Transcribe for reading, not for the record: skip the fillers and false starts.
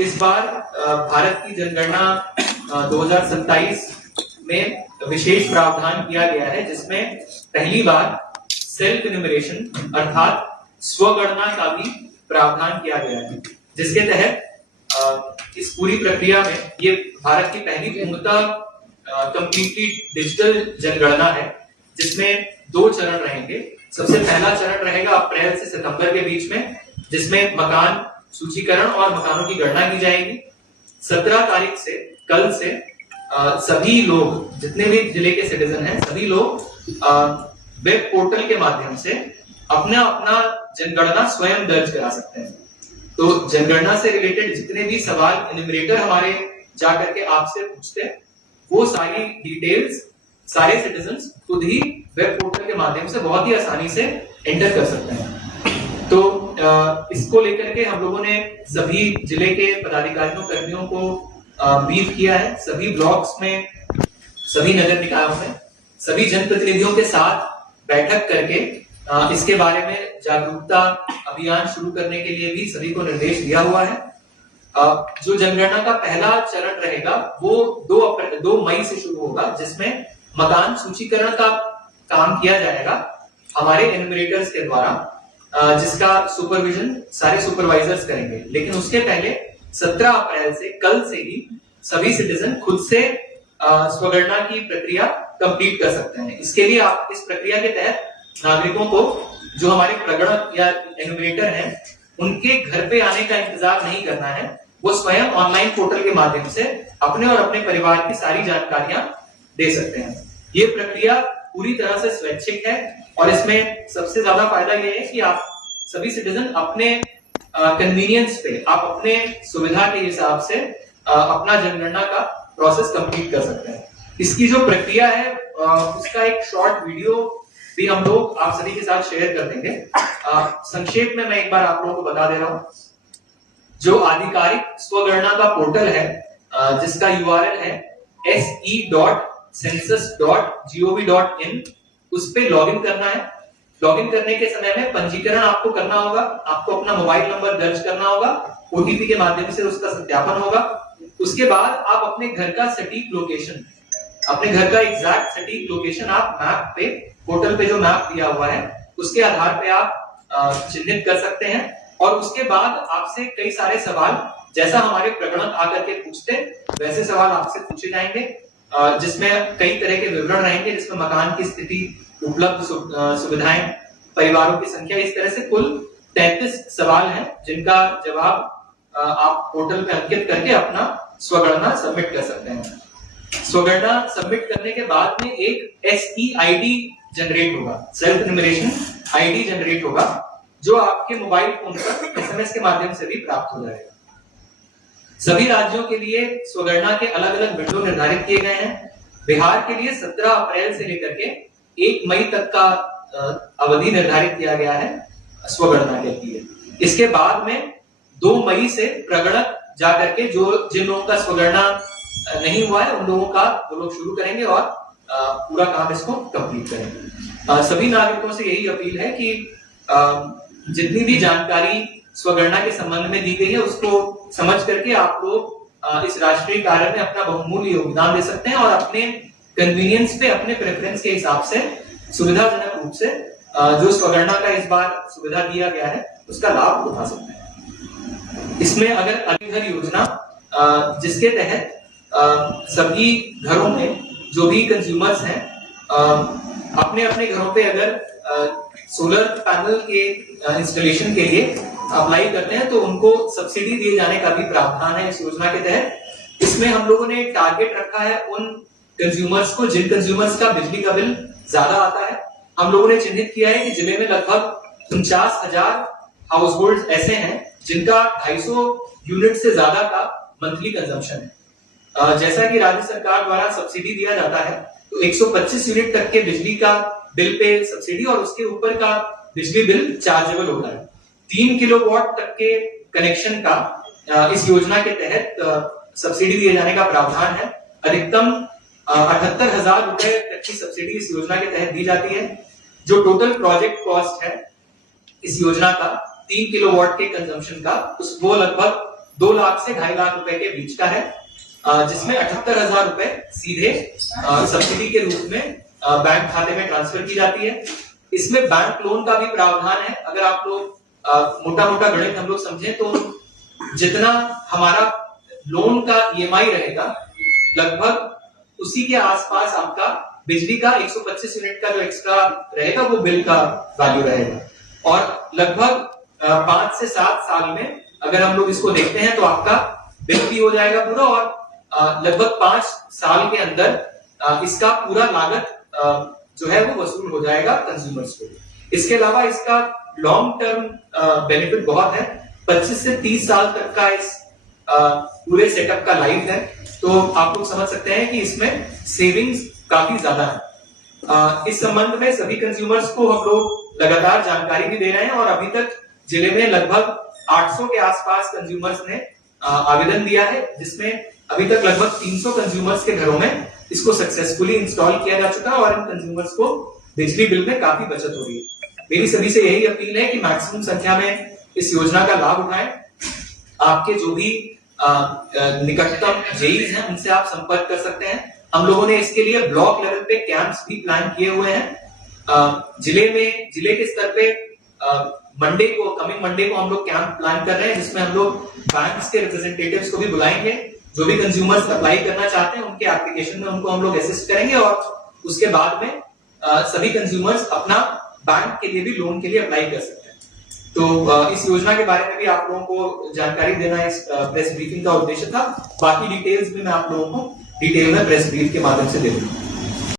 इस बार भारत की जनगणना 2027 में विशेष प्रावधान किया गया है, जिसमें पहली बार सेल्फ इन्यूमरेशन अर्थात स्वगणना का भी प्रावधान किया गया है, जिसके तहत इस पूरी प्रक्रिया में ये भारत की पहली पूर्णतः कंप्लीटली डिजिटल जनगणना है, जिसमें 2 चरण रहेंगे। सबसे पहला चरण रहेगा अप्रैल से सितंबर के बीच में, जिसमें मकान सूचीकरण और मकानों की गणना की जाएगी। 17 तारीख से कल से सभी लोग, जितने भी जिले के सिटीजन हैं, सभी लोग वेब पोर्टल के माध्यम से अपना अपना जनगणना स्वयं दर्ज करा सकते हैं। तो जनगणना से रिलेटेड जितने भी सवाल एन्यूमरेटर हमारे जाकर के आपसे पूछते हैं, वो सारी डिटेल्स सारे सिटीजन्स खुद ही वेब पोर्टल के माध्यम से बहुत ही आसानी से एंटर कर सकते हैं। तो इसको लेकर के हम लोगों ने सभी जिले के पदाधिकारियों कर्मियों को ब्रीफ किया है। सभी ब्लॉक्स में, सभी नगर निकायों में, सभी जनप्रतिनिधियों के साथ बैठक करके इसके बारे में जागरूकता अभियान शुरू करने के लिए भी सभी को निर्देश दिया हुआ है। जो जनगणना का पहला चरण रहेगा वो 2 मई से शुरू होगा, जिसमें मकान सूचीकरण का काम किया जाएगा हमारे एन्यूमरेटर्स के द्वारा, जिसका सुपरविजन सारे सुपरवाइजर्स करेंगे। लेकिन उसके पहले 17 अप्रैल से कल से ही सभी सिटीजन खुद से स्वगणना की प्रक्रिया कंप्लीट कर सकते हैं। इसके लिए आप इस प्रक्रिया के तहत नागरिकों को, जो हमारे प्रगणक या एन्यूमरेटर हैं, उनके घर पे आने का इंतजार नहीं करना है। वो स्वयं ऑनलाइन पोर्टल के माध्यम से अपने और अपने परिवार की सारी जानकारियां दे सकते हैं। ये प्रक्रिया पूरी तरह से स्वैच्छिक है और इसमें सबसे ज्यादा फायदा ये है कि आप सभी सिटीजन अपने कन्वीनियंस पे, आप अपने सुविधा के हिसाब से अपना जनगणना का प्रोसेस कंप्लीट कर सकते हैं। इसकी जो प्रक्रिया है उसका एक शॉर्ट वीडियो भी हम लोग आप सभी के साथ शेयर कर देंगे। संक्षेप में मैं एक बार आप लोगों को बता दे रहा हूं। जो आधिकारिक स्वगणना का पोर्टल है, जिसका URL है se.census.gov.in, उस पे लॉगिन करना है। लॉगिन करने के समय में पंजीकरण आपको करना होगा, आपको अपना मोबाइल नंबर दर्ज करना होगा, OTP के माध्यम से उसका सत्यापन होगा। उसके बाद आप अपने घर का सटीक लोकेशन, अपने घर का एग्जैक्ट सटीक लोकेशन आप मैप पे, पोर्टल पे जो मैप दिया हुआ है उसके आधार पे आप चिन्हित कर सकते हैं। और उसके बाद आपसे कई सारे सवाल, जैसा हमारे प्रगणक आकर के पूछते वैसे सवाल आपसे पूछे जाएंगे, जिसमें कई तरह के विवरण रहेंगे, जिसमें मकान की स्थिति, उपलब्ध सुविधाएं, परिवारों की संख्या, इस तरह से कुल 33 सवाल हैं, जिनका जवाब आप पोर्टल पे अंकित करके अपना स्वगणना सबमिट कर सकते हैं। स्वगणना सबमिट करने के बाद में एक SEID जनरेट होगा, सेल्फ इन्यूमरेशन ID जनरेट होगा, जो आपके मोबाइल फोन पर SMS के माध्यम से भी प्राप्त हो जाएगा। सभी राज्यों के लिए स्वगणना के अलग अलग विंडो निर्धारित किए गए हैं। बिहार के लिए 17 अप्रैल से लेकर के 1 मई तक का अवधि निर्धारित किया गया है स्वगणना के लिए। इसके बाद में 2 मई से प्रगणक जाकर के जिन लोगों का स्वगणना नहीं हुआ है उन लोगों का वो लोग शुरू करेंगे और पूरा काम इसको कंप्लीट करेंगे। सभी नागरिकों से यही अपील है कि जितनी भी जानकारी स्वगणना के संबंध में दी गई है उसको समझ करके आप लोग इस राष्ट्रीय कार्य में अपना बहुमूल्य योगदान दे सकते हैं और अपने कन्वीनियंस पे, अपने प्रेफरेंस के हिसाब से सुविधाजनक रूप से जो स्वगणना का इस बार सुविधा दिया गया है उसका लाभ उठा सकते हैं। इसमें अगर अधिघर योजना, जिसके तहत सभी घरों में जो भी कंज्यूमर्स हैं अपने अपने घरों पे अगर सोलर पैनल के इंस्टॉलेशन के लिए अप्लाई करते हैं तो उनको सब्सिडी दिए जाने का भी प्रावधान है इस योजना के तहत। इसमें हम लोगों ने टारगेट रखा है उन कंज्यूमर्स को जिन कंज्यूमर्स का बिजली का बिल ज्यादा आता है। हम लोगों ने चिन्हित किया है कि जिले में लगभग 49,000 हाउस होल्ड ऐसे हैं जिनका 250 यूनिट से ज्यादा का मंथली कंजम्पशन है। जैसा कि राज्य सरकार द्वारा सब्सिडी दिया जाता है तो 125 यूनिट तक के बिजली का बिल पे सब्सिडी और उसके ऊपर का बिजली बिल चार्जेबल होता है। 3 किलोवाट तक के कनेक्शन का इस योजना के तहत सब्सिडी दिए जाने का प्रावधान है। अधिकतम 78,000 रुपए तक की सब्सिडी इस योजना के तहत दी जाती है। जो टोटल प्रोजेक्ट कॉस्ट है इस योजना का 3 किलोवाट के कंजम्पशन का, वो लगभग 2 लाख से 2.5 लाख रुपए के बीच का है, जिसमें 78,000 रुपए सीधे सब्सिडी के रूप में बैंक खाते में ट्रांसफर की जाती है। इसमें बैंक लोन का भी प्रावधान है। अगर आप लोग मोटा मोटा गणित हम लोग समझें तो जितना हमारा लोन का ईएमआई रहेगा, लगभग उसी के आसपास आपका बिजली का 125 यूनिट का जो एक्स्ट्रा रहेगा वो बिल का वैल्यू रहेगा। और लगभग 5 से 7 साल में अगर हम लोग इसको देखते हैं तो आपका बिल भी हो जाएगा पूरा, और लगभग 5 साल के अंदर इसका पूरा लागत जो है वो वसूल हो जाएगा कंज्यूमर्स को। इसके अलावा इसका लॉन्ग टर्म बेनिफिट बहुत है। 25 से 30 साल तक का इस पूरे सेटअप का लाइफ है, तो आप लोग समझ सकते हैं कि इसमें सेविंग्स काफी ज्यादा है। इस संबंध में सभी कंज्यूमर्स को हम लोग लगातार जानकारी भी दे रहे हैं, और अभी तक जिले में लगभग 800 के आसपास कंज्यूमर्स ने आवेदन दिया है, जिसमें अभी तक लगभग 300 कंज्यूमर्स के घरों में इसको सक्सेसफुली इंस्टॉल किया जा चुका है, और इन कंज्यूमर्स को बिजली बिल में काफी बचत हो रही है। मेरी सभी से यही अपील है कि मैक्सिमम संख्या में इस योजना का लाभ उठाएं। आपके जो भी निकटतम जेईज हैं उनसे आप संपर्क कर सकते हैं। हम लोगों ने इसके लिए ब्लॉक लेवल पे कैंप्स भी प्लान किए हुए हैं। जिले के स्तर पे कमिंग मंडे को हम लोग कैंप प्लान कर रहे हैं, जिसमें हम लोग बैंक्स के रिप्रेजेंटेटिव्स को भी बुलाएंगे। जो भी कंज्यूमर्स अप्लाई करना चाहते हैं उनके एप्लीकेशन में उनको हम लोग असिस्ट करेंगे, और उसके बाद में सभी कंज्यूमर्स अपना बैंक के लिए भी लोन के लिए अप्लाई कर सकते हैं। तो इस योजना के बारे में भी आप लोगों को जानकारी देना इस प्रेस ब्रीफिंग का उद्देश्य था। बाकी डिटेल्स भी मैं आप लोगों को डिटेल में प्रेस ब्रीफ के माध्यम से दे दूंगा।